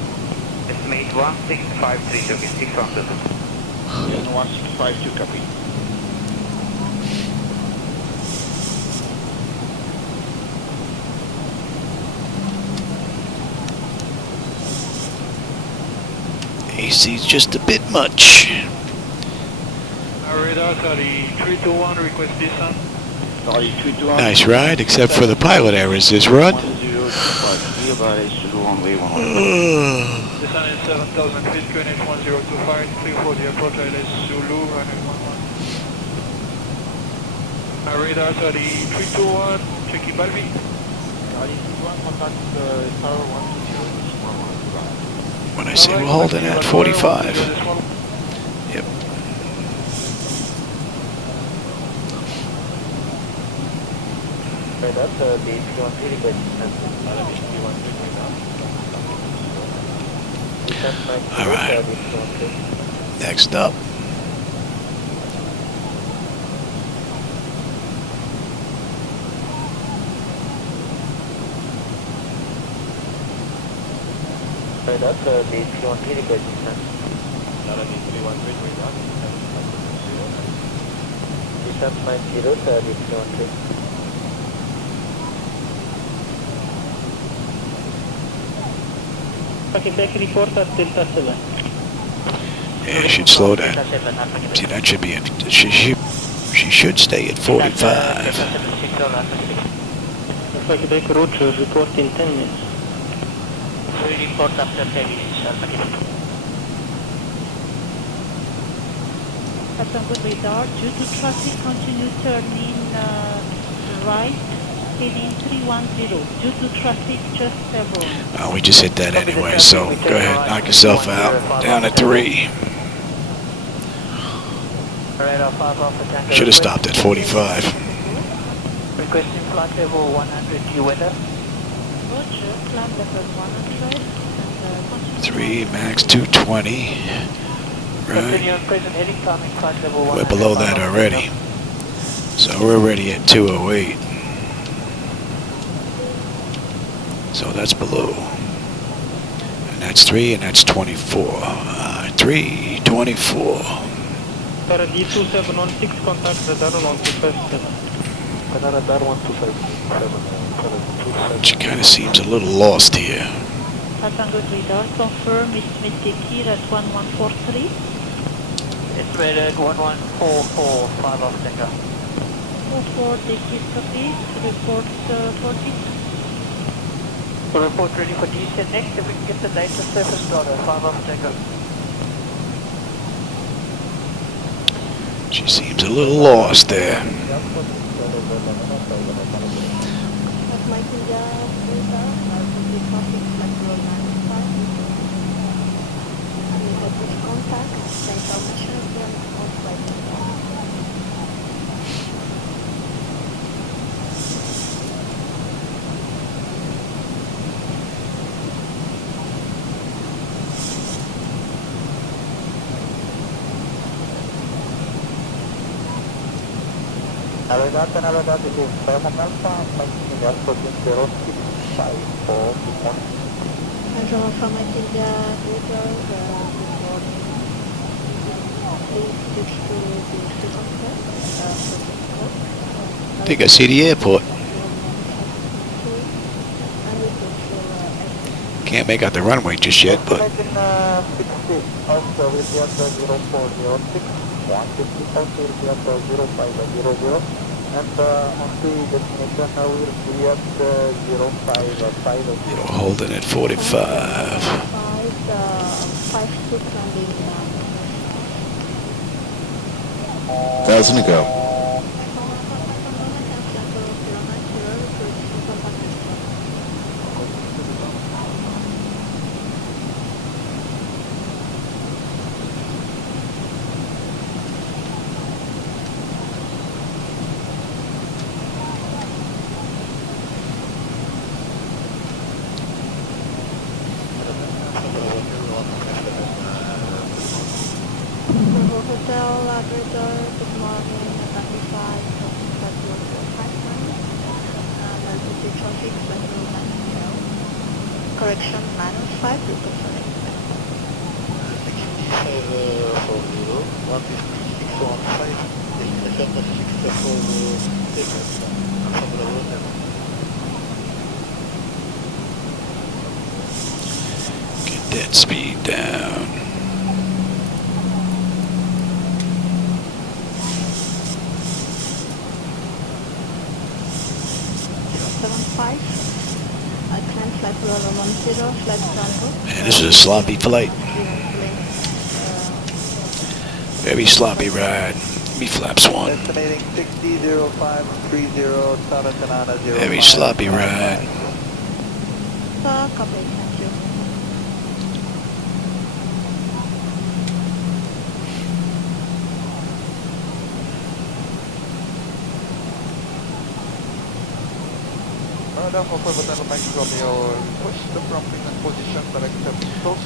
Estimate 1653 Turkish 6122. And 1652 copy. AC's just a bit much. Radar 321, request descent. Nice ride, except for the pilot errors this run. Descent at 7,000 feet, QNH 1025, clear for the approach, ILS Zulu, runway 11. Radar 321, checking Balvi. When I say we're holding at 45. Yep. Alright. Next up. That's B313 request descent. Descent 90 B313. Quebec report at Delta 7. Yeah, should slow down. See, that should be she should stay at 45. Quebec route report in 10 minutes. We report after 10 minutes, Tango radar, due to traffic, continue turning right, heading 310. Due to traffic, just several. We just hit that anyway, so go ahead, knock yourself out. Down at 3. Should have stopped at 45. Requesting flight level 100 Q weather. Roger, climb level 100. 3, max 220. Right. We're below that already. So we're already at 208. So that's below. And that's 3 and that's 24. 324. D2716, contact radar 1257. Radar 1257. She kind of seems a little lost here. Tango radar, confirm estimated here at 1143. Estimated 1144, 5 off Tango. 44, decrease copy, report 40. Report ready for descent next, if we can get the data surface data, 5 off Tango. She seems a little lost there. Navigator, this is Palma Alpha, Mike India, 14654, good morning. Control Alpha, Mike India, good morning. Please switch to the cockpit. I think I see the airport. Can't make out the runway just yet, but... Also with the 0406, 155 will be at 0500, and on the destination now will be at 055. Holding at 45. 52 landing 1,000 to go. Hotel Labrador, good morning, Tenerife, emergency traffic, correction, -5, report for Get that speed down. Man, this is a sloppy flight. Very sloppy ride. Me flaps one. Estimating 600530 Santa Canana 05. Very sloppy ride. Copy, thank you.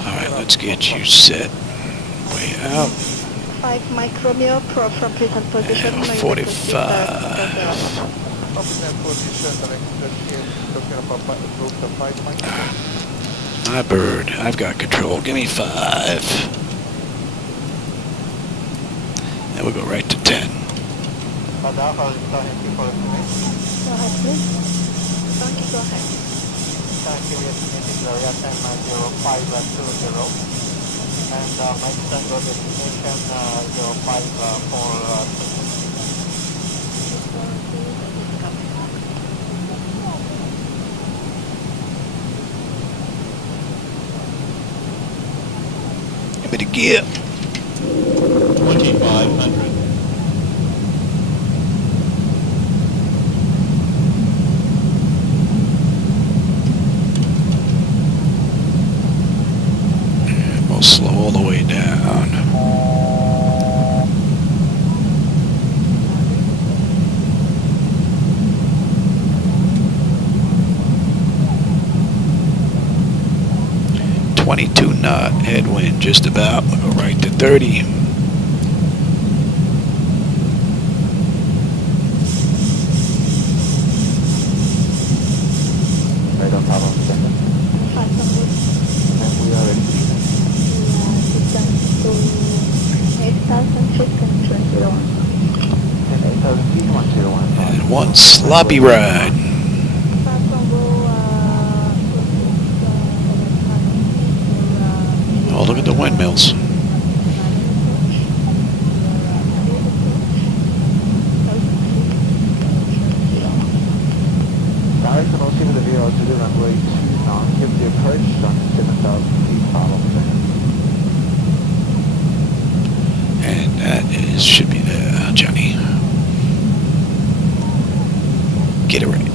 Alright, let's get you set. Way out. 5 Mike Romeo, pro from present position. And 45. My bird, I've got control. Give me 5. Then we'll go right to 10. Go ahead, please. Thank you, go ahead. Thank you, we are estimating Gloria time 0520. And my standard destination 054. Give me the gear. 2,500. We'll slow all the way down. .22 knot headwind, just about. We'll go right to 30. Right on top of the and we are ready to 8,000 feet, control 01. and 8,000 feet 101. And one sloppy ride. Oh, look at the windmills. Direct and also with the VO to the runway 29, give the approach on 7,000 feet, follow And that is, should be there, Johnny. Get it right.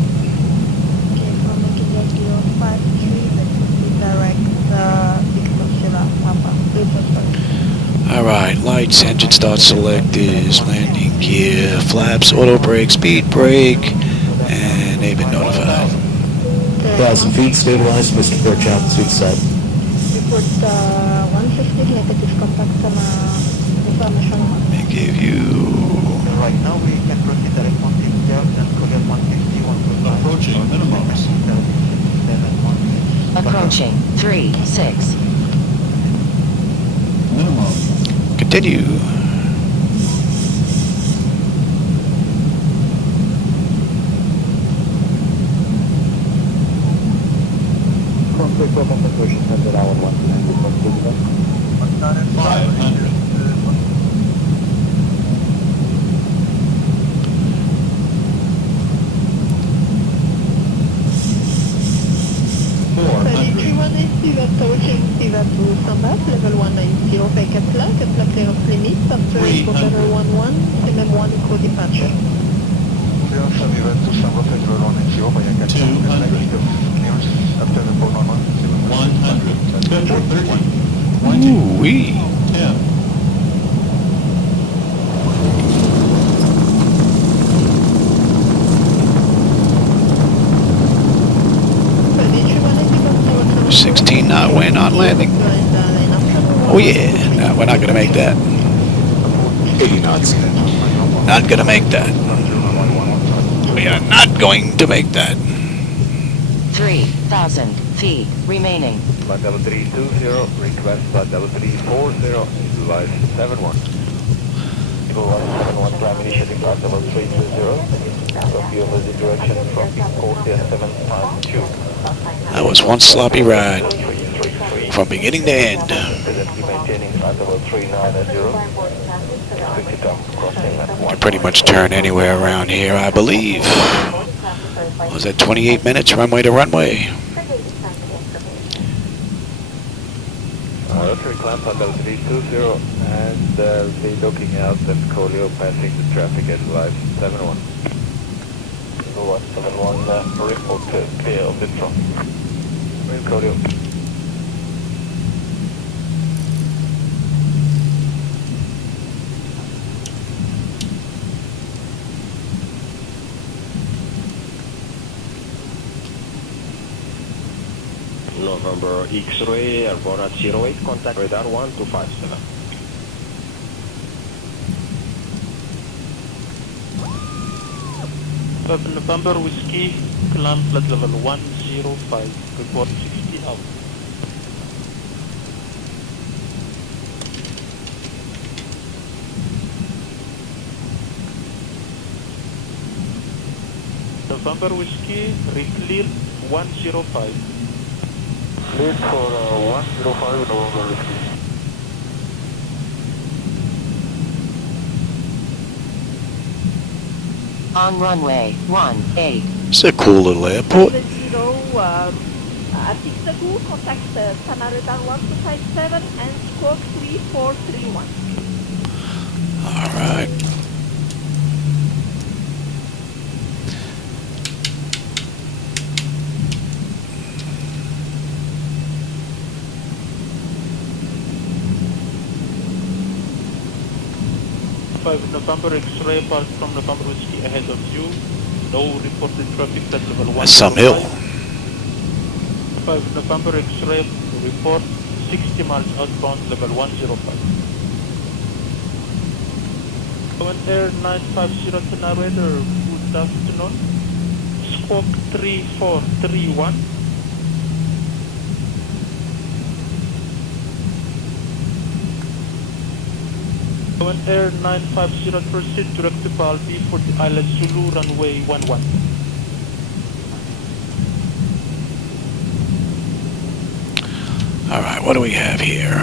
Alright, lights, engine start select is landing gear, flaps, auto brake, speed brake, and they've been notified. 1,000 feet, stabilized, Mr. Fairchild, suit set. Report 150 negative contact sama information. They gave you... Right now we can proceed direct 160 and Korea 160, 145. Approaching minimums. Approaching 36. Minimum. Continue. Conflict open conclusion, 100 hour 190. 500. Approaching arriva to standard, level 190, take a flag clearance limit, after propeller 11, MM 1 echo departure. Clearance and event to Sambro Flight level 190, via Cat 2, and next clearance after the port 11, 100, Ooh-wee. 10. Ready, 16 knot wind on landing. Oh yeah, no, we're not going to make that. 80 knots. Not going to make that. We are not going to make that. 3,000 feet remaining. Flight level 320, request flight level 340, visualize 71. Eagle 171, climb initiating flight level 320. Copy over the direction from Corsia 752. That was one sloppy ride from beginning to end. Presently maintaining flight level 390. Expected time crossing at You can pretty much turn anywhere around here, I believe. Was that 28 minutes runway to runway? Rotary climb flight level 320 and be looking out and Colio passing the traffic at live 71. Eagle 171, report clear of the traffic. Wind Colio. November X-ray, airborne at 08, contact radar 1257. November Whiskey, climb flight level 105, report 60 out. November Whiskey, reclear 105. Cleared for 105 November Whiskey. On runway 18. It's a cool little airport. 0, Atixagu, contact Canada 1257 and squawk 3431. All right. November X-ray apart from November Whiskey ahead of you. No reported traffic at level 1. That's some hill. 5 November X-ray report 60 miles outbound level 105. One Air 950 to narrator, good afternoon. Squawk 3431. One Air 950 proceed direct to Palma for the Island Zulu runway 11. All right, what do we have here?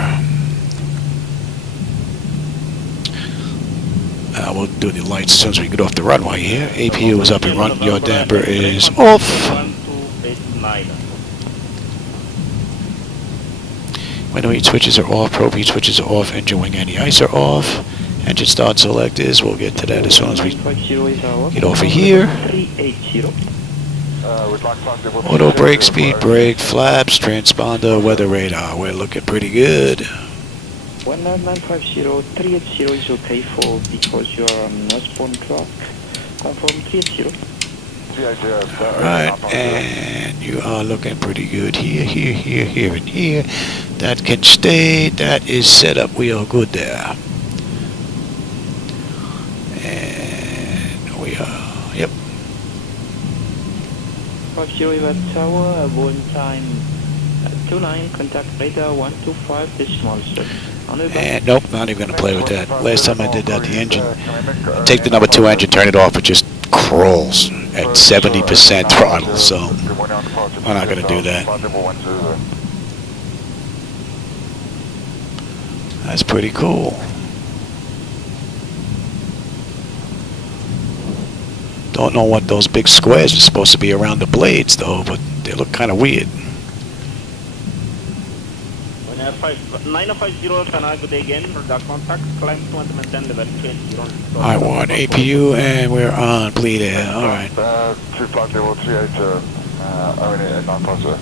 We'll do the lights as soon as we get off the runway here. APU is up and running. Your damper is off. 1289. Window heat switches are off. Probe heat switches are off. Engine wing anti-ice are off. Engine start select is. We'll get to that as soon as we get off of here. 380. Auto brake, speed brake, flaps, transponder, weather radar. We're looking pretty good. 19950, 380 is okay for because you are on northbound track. Confirm 380. Alright, and you are looking pretty good here, here, here, here, and here. That can stay. That is set up. We are good there. And we are, yep. 50 River Tower, one time 29, contact radar 125 decimal 6. And nope, not even going to play with that. Last time I did that, the engine, take the number 2 engine, turn it off, it just crawls at 70% throttle, so we're not going to do that. That's pretty cool. Don't know what those big squares are supposed to be around the blades, though, but they look kind of weird. 9050 Canada, good day again. The contact, climb to and maintain level 20. I want APU and we're on bleed air. Alright. 35038, at non-positive.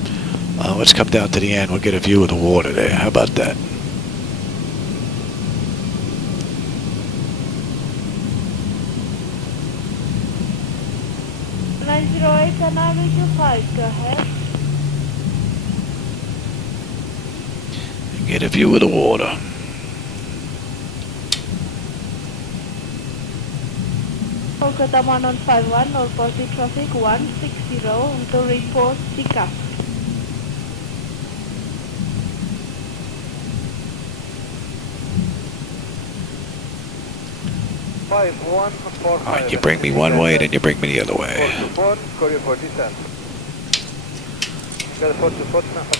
Let's come down to the end. We'll get a view of the water there. How about that? Go ahead. Get a view of the water. Kolkata 1151, northbound traffic 160 to report pickup. Alright, you bring me one way, then you bring me the other way.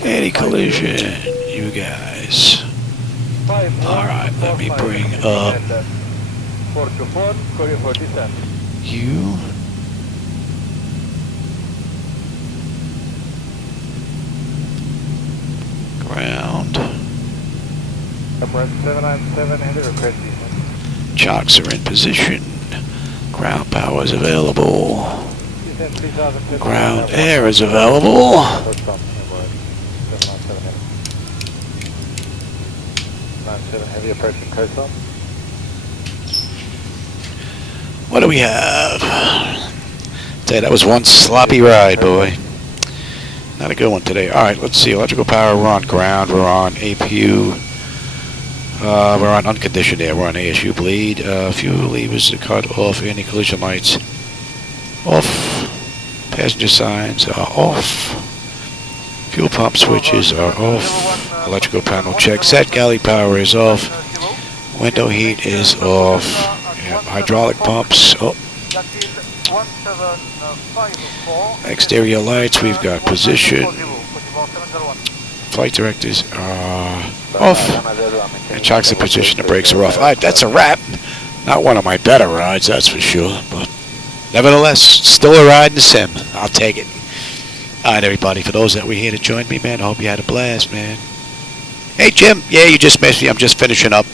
Any collision, you guys. Alright, let me bring up you. Ground. Emirates 797, headed request. Chocks are in position. Ground power is available. Ground air is available. Heavy approaching coastline. What do we have? Tell you, that was one sloppy ride, boy. Not a good one today. Alright, let's see. Electrical power, we're on ground. We're on APU. We're on unconditioned air. We're on ASU bleed. Fuel levers are cut off. Anti-collision lights off. Passenger signs are off. Fuel pump switches are off. Electrical panel check. Set galley power is off. Window heat is off. Yeah, hydraulic pumps. Oh. Exterior lights. We've got position. Flight directors are off. And chocks in position. The brakes are off. Alright, that's a wrap. Not one of my better rides, that's for sure. But nevertheless, still a ride in the sim. I'll take it. Alright, everybody. For those that were here to join me, man, I hope you had a blast, man. Hey, Jim. Yeah, you just missed me. I'm just finishing up.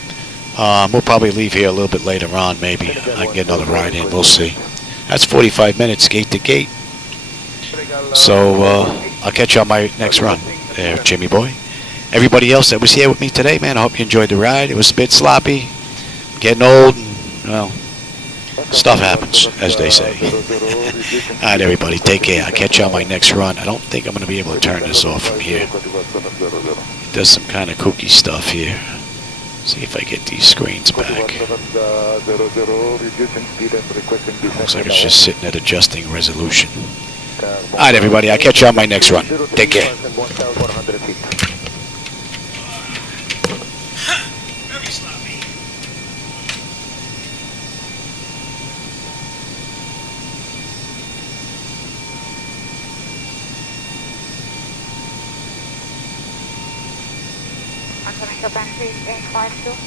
We'll probably leave here a little bit later on, maybe. I can get another ride in. We'll see. That's 45 minutes, gate to gate. So, I'll catch you on my next run there, Jimmy boy. Everybody else that was here with me today, man, I hope you enjoyed the ride. It was a bit sloppy. Getting old, and, well, stuff happens, as they say. Alright, everybody, take care. I'll catch you on my next run. I don't think I'm going to be able to turn this off from here. Does some kind of kooky stuff here. See if I get these screens back. Looks like it's just sitting at adjusting resolution. Alright, everybody, I'll catch you on my next run. Take care. Capacity 852.